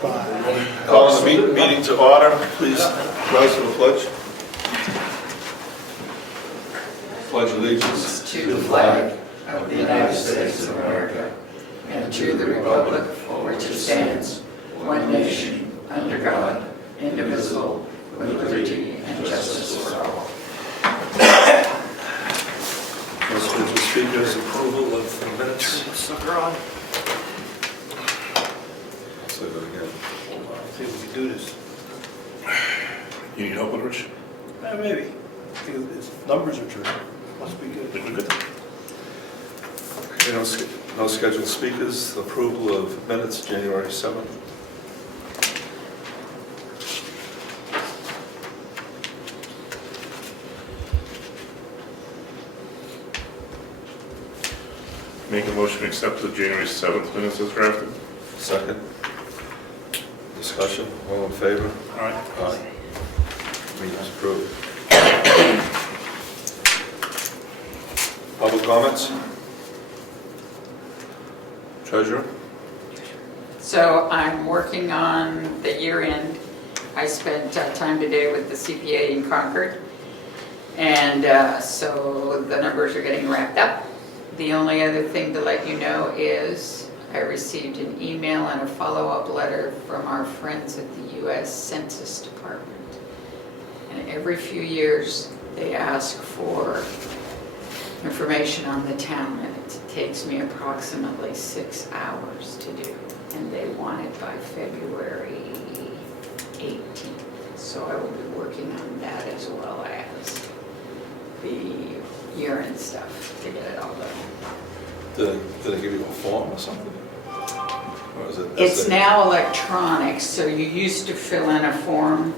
Calling the meeting to order. Please rise to the pledge. Pledge allegiance to the flag of the United States of America and to the republic for which it stands, one nation, under God, indivisible, with liberty and justice for all. Scheduled speakers, approval of the minutes. Sucker on. I'll say that again. See if we can do this. You need help with Rich? Maybe. I think its numbers are true. Must be good. Okay, no scheduled speakers. Approval of minutes, January 7th. Make a motion to accept the January 7th minutes as drafted. Second. Discussion, all in favor? Aye. Aye. Meeting's approved. Public comments? Treasurer? So I'm working on the year end. I spent time today with the CPA in Concord. And so the numbers are getting wrapped up. The only other thing to let you know is I received an email and a follow-up letter from our friends at the U.S. Census Department. And every few years, they ask for information on the town, and it takes me approximately 6 hours to do. And they want it by February 18th. So I will be working on that as well as the year-end stuff to get it all done. Did they give you a form or something? Or is it? It's now electronic, so you used to fill in a form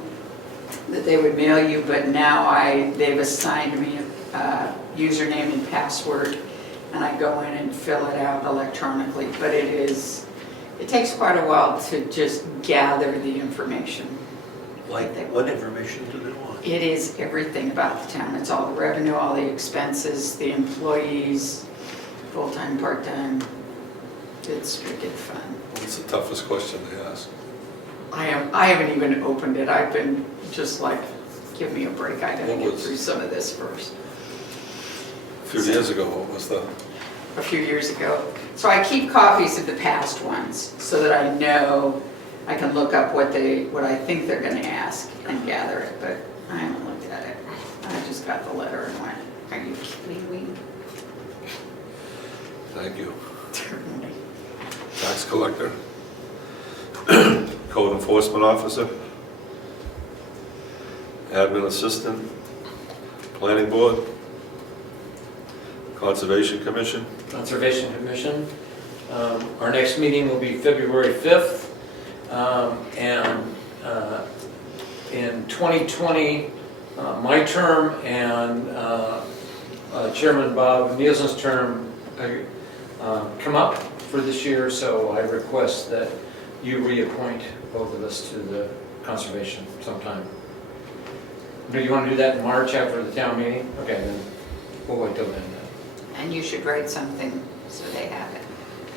that they would mail you, but now they've assigned me a username and password, and I go in and fill it out electronically. But it takes quite a while to just gather the information. Like, what information do they want? It is everything about the town. It's all the revenue, all the expenses, the employees, full-time, part-time. It's wicked fun. What's the toughest question they ask? I haven't even opened it. I've been just like, give me a break. I gotta get through some of this first. A few years ago, what was the? A few years ago. So I keep copies of the past ones so that I know I can look up what I think they're gonna ask and gather it, but I haven't looked at it. I just got the letter and went, are you kidding me? Thank you. Certainly. Tax collector. Code enforcement officer. Admin assistant. Planning board. Conservation commission. Conservation Commission. Our next meeting will be February 5th. And in 2020, my term and Chairman Bob Nielsen's term come up for this year, so I request that you reappoint both of us to the Conservation sometime. Do you want to do that in March after the town meeting? Okay, then we'll wait till then. And you should write something so they have it.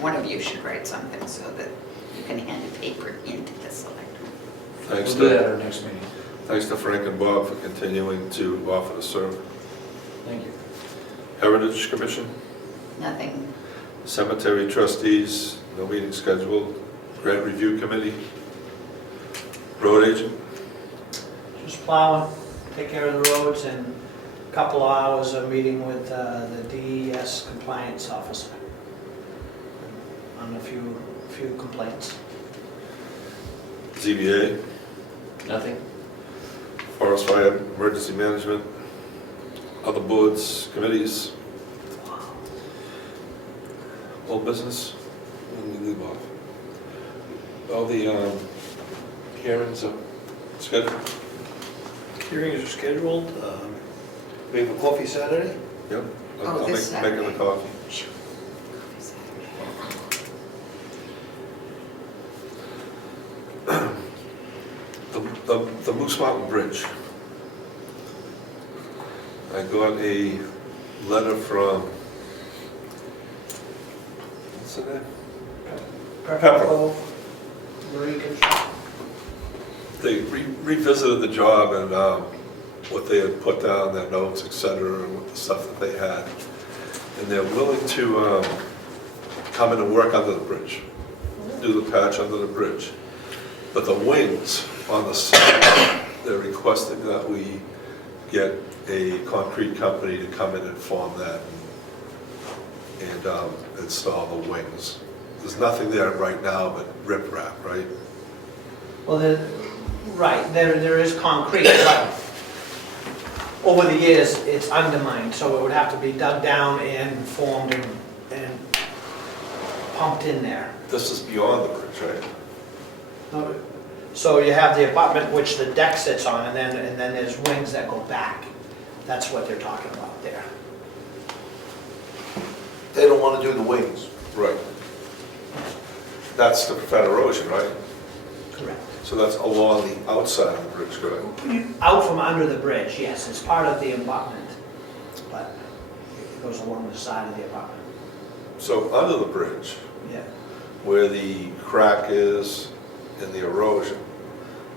One of you should write something so that you can hand a paper into the selectmen. Thanks We'll do that at to, our next meeting. thanks to Frank and Bob for continuing to offer to serve. Thank you. Heritage commission. Nothing. Cemetery trustees, no meeting scheduled. Grant review committee. Road agent. Just plowing, take care of the roads, and a couple of hours of meeting with the DES compliance officer on a few complaints. ZBA. Nothing? Forest fire, emergency management. Other boards, committees. Old business. When we leave off. All the hearings are scheduled. Hearings are scheduled. We have a coffee Saturday. Yep. Oh, I'll this make the Saturday. coffee. The Moose Mountain Bridge. I got a letter from, what's the name? Pepper. Marine construction. They revisited the job and what they had put down, their notes, et cetera, and what the stuff that they had. And they're willing to come in and work under the bridge, do the patch under the bridge. But the wings on the side, they're requesting that we get a concrete company to come in and form that and install the wings. There's nothing there right now but riprap, right? Well, there is concrete, but over the years, it's undermined, so it would have to be dug down and formed and pumped in there. This is beyond the bridge, right? So you have the abutment which the deck sits on, and then there's wings that go back. That's what they're talking about there. They don't want to do the wings. Right. That's to prevent erosion, right? Correct. So that's along the outside of the bridge, correct? Out from under the bridge, yes, it's part of the abutment, but it goes along the side of the abutment. So under the bridge, Yeah. where the crack is and the erosion,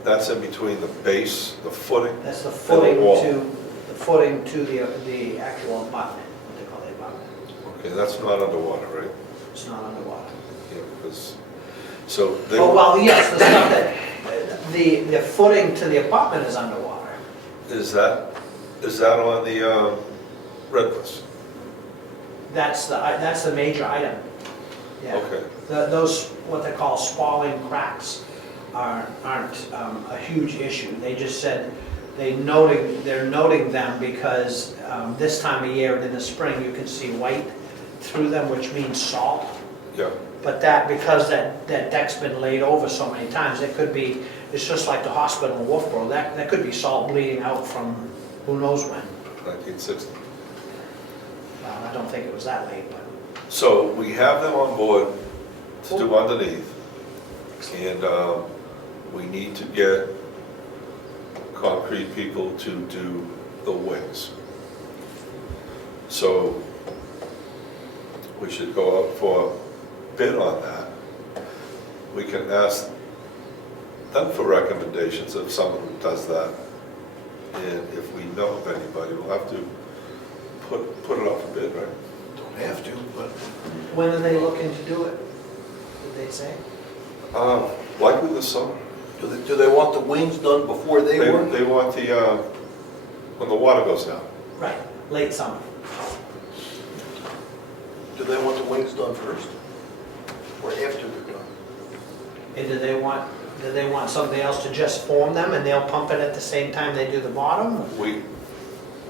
that's in between the base, the footing? That's the And the footing wall. to the actual abutment, what they call the abutment. Okay, that's not underwater, right? It's not underwater. Yeah, because, so they, Oh, well, yes, the stuff that, the footing to the abutment is underwater. is that on the red list? That's the major item. Yeah. Okay, Those, what they call spalling cracks aren't a huge issue. They just said they're noting them because this time of year in the spring, you can see white through them, which means salt. yeah, But because that deck's been laid over so many times, it could be, it's just like the hospital in Wolfboro, that could be salt bleeding out from who knows when. 1960. Well, I don't think it was that late, but. So we have them on board to do underneath, and we need to get concrete people to do the wings. So we should go out for a bid on that. We can ask them for recommendations of someone who does that. And if we know of anybody, we'll have to put it out for bid, right? Don't have to, but When are they looking to do it? Did they say? Likely this summer. do they want the wings done before they work? They want the, when the water goes down. Right, late summer. Do they want the wings done first? Or after they're done? And do they want somebody else to just form them and they'll pump it at the same time they do the bottom? We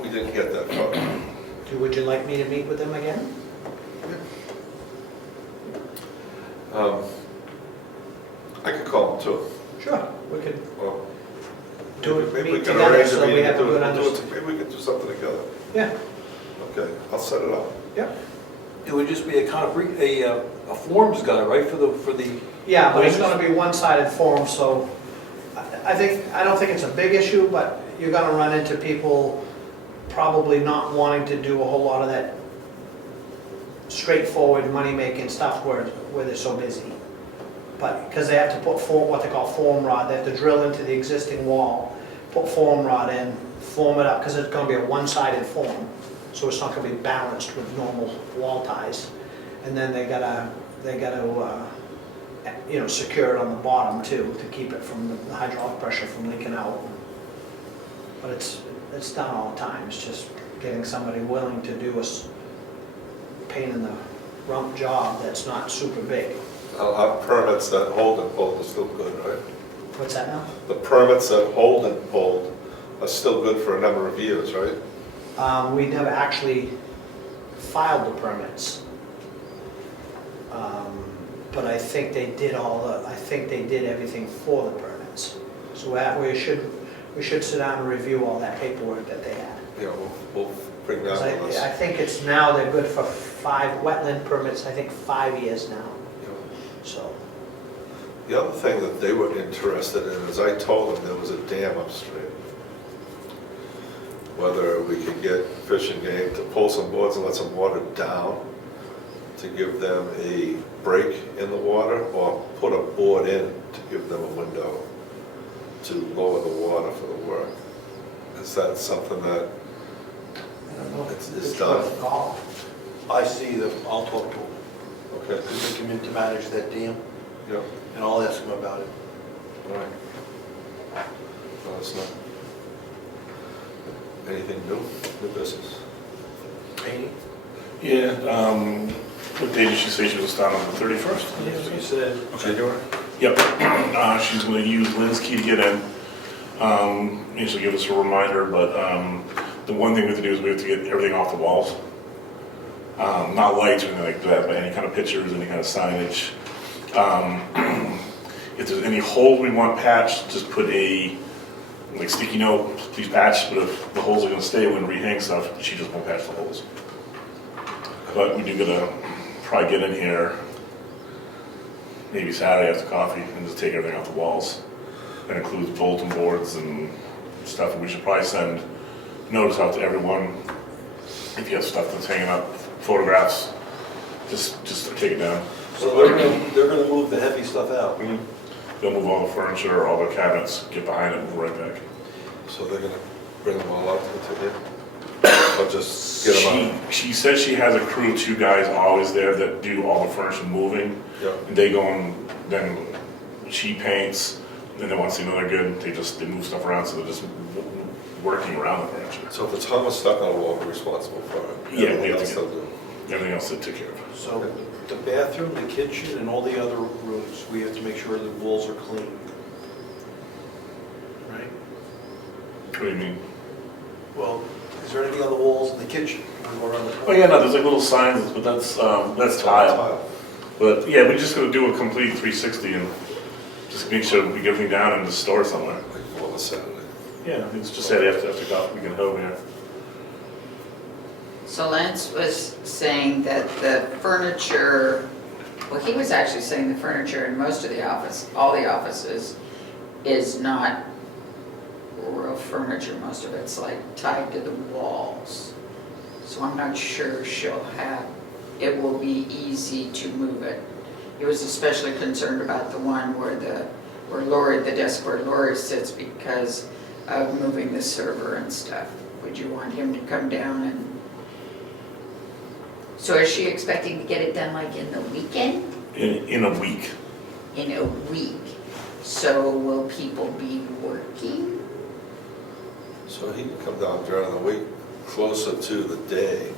didn't get that far. Would you like me to meet with them again? I could call them too. Sure, we could Well, do it, maybe we meet can together arrange so a we meeting have a to do good it. understanding. Maybe we can do something together. Yeah, Okay, I'll set it up. yeah. It would just be a concrete, a form's guy, right, for the. Yeah, but it's gonna be one-sided form, so I don't think it's a big issue, but you're gonna run into people probably not wanting to do a whole lot of that straightforward money-making stuff where they're so busy. But, because they have to put what they call form rod, they have to drill into the existing wall, put form rod in, form it up, because it's gonna be a one-sided form, so it's not gonna be balanced with normal wall ties. And then they gotta secure it on the bottom too, to keep it from the hydraulic pressure from leaking out. But it's done all the time, it's just getting somebody willing to do a pain in the rump job that's not super big. Our permits that hold and pull are still good, right? What's that now? The permits that hold and pull are still good for a number of years, right? We never actually filed the permits. But I think they did everything for the permits. So we should sit down and review all that paperwork that they had. Yeah, we'll bring that 'Cause with us. I think it's now, they're good for 5 wetland permits, I think 5 years now, Yeah. so. The other thing that they were interested in is I told them there was a dam upstream. Whether we could get Fish and Game to pull some boards and let some water down to give them a break in the water, or put a board in to give them a window to lower the water for the work. Is that something that I don't know. It's Which done. one to call. I see them, I'll talk to them. okay? Because they come in to manage that dam, Yeah, and I'll ask them about it. all right. Let us know. Anything new business? Painting? Yeah, what day did she say she was starting on the 31st? Yes, you said. January? Yep, she's gonna use Lynn's key to get in. And she'll give us a reminder, but, the one thing we have to do is we have to get everything off the walls. Not lights or anything like that, but any kind of pictures, any kind of signage. If there's any hole we want patched, just put a, like, sticky note, please patch, but if the holes are gonna stay when we rehang stuff, she just won't patch the holes. But we do gotta probably get in here, maybe Saturday after coffee, and just take everything off the walls. That includes bulletin boards and stuff, and we should probably send notice out to everyone. If you have stuff that's hanging up, photographs, just take it down. So they're gonna move the heavy stuff out. They'll move all the furniture, all the cabinets, get behind it, and move right back. So they're gonna bring them all out to here? Or just get them out? She says she has a crew, 2 guys always there that do all the furniture moving. Yeah. And they go and then she paints, and then once they know they're good, they move stuff around, so they're just working around the furniture. So if it's hung or stuck on a wall, we're responsible for it? Yeah, we Everything have to else get- they'll do. Everything else they took care of. So the bathroom, the kitchen, and all the other rooms, we have to make sure the walls are clean. Right? What do you mean? Well, is there anything on the walls in the kitchen or on the? Oh yeah, no, there's like little signs, but that's tile. But yeah, we're just gonna do a complete 360 and just make sure we get everything down in the store somewhere. Like for the Saturday. Yeah, it's just Saturday after coffee, we can go here. So Lance was saying that the furniture, well, he was actually saying the furniture in most of the office, all the offices, is not real furniture. Most of it's like tied to the walls. So I'm not sure she'll have, it will be easy to move it. He was especially concerned about the one where Lori, the desk where Lori sits, because of moving the server and stuff. Would you want him to come down and? So is she expecting to get it done like in the weekend? In a week. In a week. So will people be working? So he can come down during the week, closer to the day,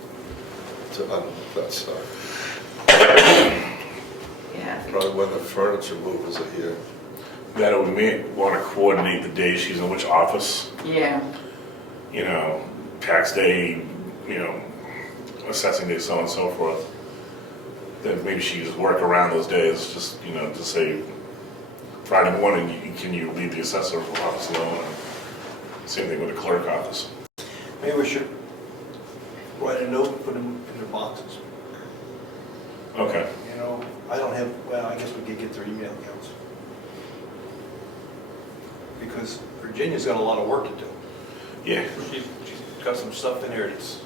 to unmove that stuff. Yeah. Probably when the furniture movers are here. That we may wanna coordinate the day she's in which office, Yeah. you know, tax day, you know, assessing day, so on and so forth. Then maybe she just work around those days, just, you know, just say, Friday morning, can you leave the assessor office alone? And same thing with the clerk office. Maybe we should write a note and put them in their boxes. Okay. You know, I don't have, well, I guess we could get their email accounts. Because Virginia's got a lot of work to do. Yeah. She's got some stuff in there that's,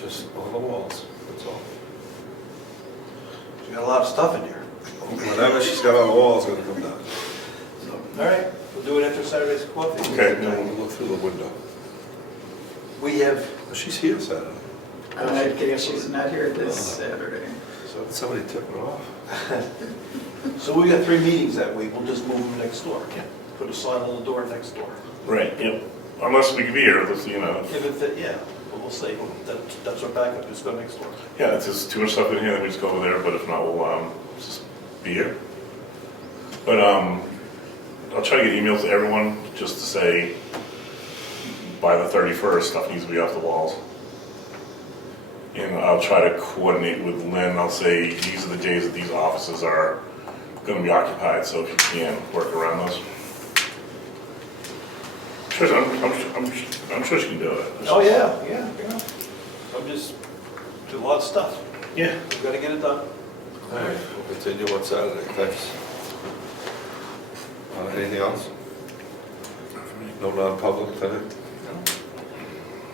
Just on the walls, that's all. she's got a lot of stuff in there. Whatever she's got on the wall is gonna come down. So, all right, we'll do it after Saturday's coffee. Okay. We'll look through the window. We have, She's here Saturday. She's not here this Saturday. so, Somebody took it off. so we got 3 meetings that week, we'll just move them next door. Put a sign on the door next door. Right, yep. Unless we can be here, let's, you know. If it fit, yeah, but we'll say, that's our backup, just go next door. Yeah, if there's too much stuff in here, then we just go over there, but if not, we'll, just be here. But, I'll try to get emails to everyone, just to say, by the 31st, stuff needs to be off the walls. And I'll try to coordinate with Lynn, I'll say, these are the days that these offices are gonna be occupied, so if you can, work around those. Sure, I'm sure she can do it. Oh, yeah. I'm just, do a lot of stuff. Yeah. We gotta get it done. All right, we'll continue on Saturday, thanks. Anything else? No non-public tonight?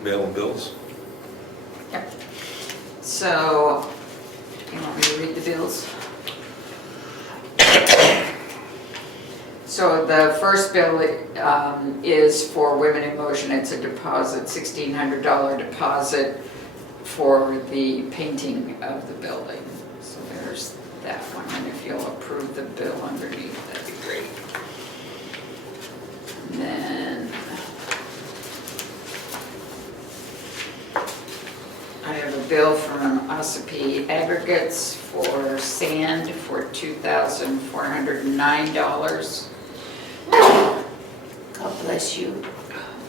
Mail and bills? Yep. So, you want me to read the bills? So the first bill is for Women in Motion. It's a deposit, $1,600 deposit for the painting of the building. So there's that one, and if you'll approve the bill underneath, that'd be great. And then I have a bill from Ossipee Aggregates for sand for $2,409. God bless you.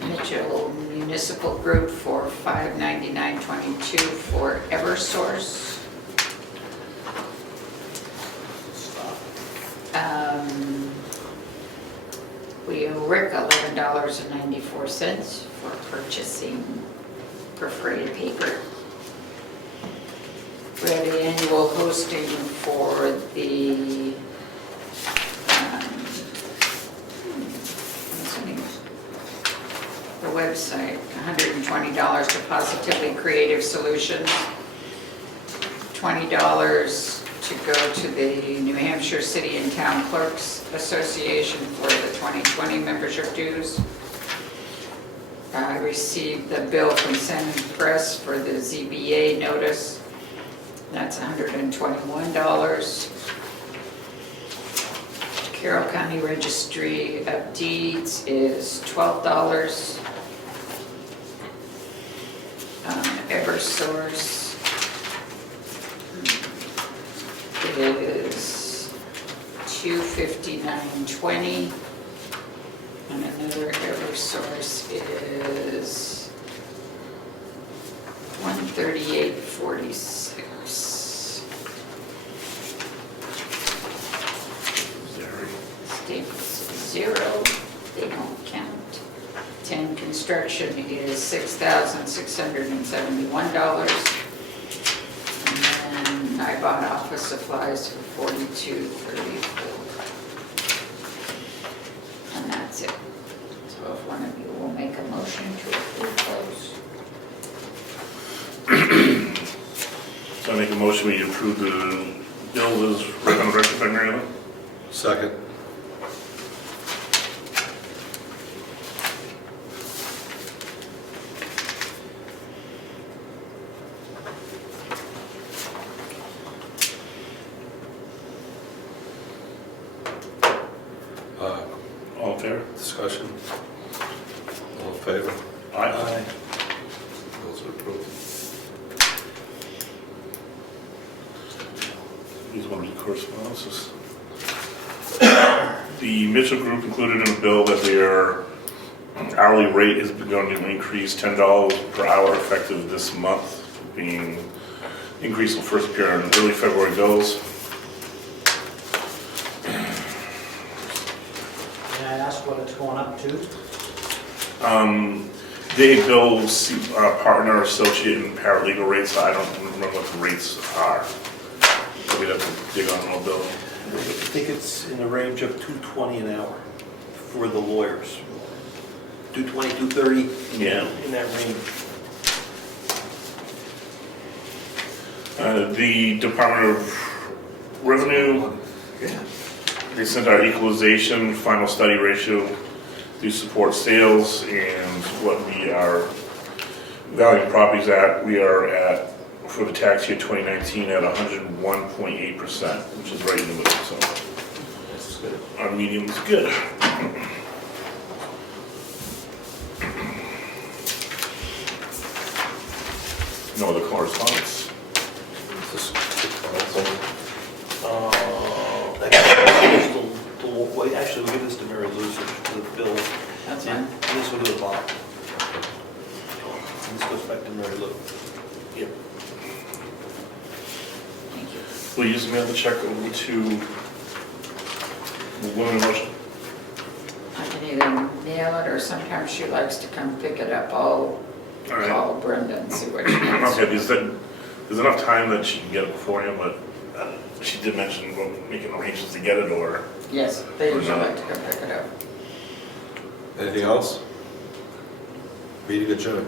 Mitchell Municipal Group for $599.22 for Eversource. We owe Rick $11.94 for purchasing perforated paper. We had the annual hosting for the website, $120 to Positively Creative Solutions, $20 to go to the New Hampshire City and Town Clerks Association for the 2020 membership dues. I received the bill from Sun Press for the ZBA notice. That's $121. Carroll County Registry of Deeds is $12. Eversource is $259.20, and another Eversource is $138.46. Staples zero, they don't count. 10 construction is $6,671. And then I bought office supplies for $42.34. And that's it. So if one of you will make a motion to approve those. So I make a motion, we approve the bills as written on the record by Mary Ellen. Second. All in favor? Discussion? All in favor? Aye. Bills are approved. These want to be correspondences. The Mitchell Group included in the bill that their hourly rate is going to increase $10 per hour effective this month, being increase will first appear in early February bills. May I ask what it's going up to? They bill partner, associate, and paralegal rates. I don't remember what the rates are. So we'd have to dig on a bill. I think it's in the range of $220 an hour for the lawyers. 220, 230, Yeah. in that range. The Department of Revenue, Yeah. they sent our equalization final study ratio to support sales and what we are valuing properties at. We are at, for the tax year 2019, at 101.8%, which is right in the middle, so That's good. our medium is good. No other correspondence. Wait, actually, we'll give this to Mary Lou, so the bill, That's and fine. this will go to Bob. And this goes back to Mary Lou. Yep. Thank you. Will you just mail the check over to Women in Motion? I can either mail it, or sometimes she likes to come pick it up. I'll All right. call Brenda and see what she needs. Okay, there's enough time that she can get it beforehand, but she did mention making arrangements to get it, or... Yes, they usually like to come pick it up. Anything else? Meeting adjourned.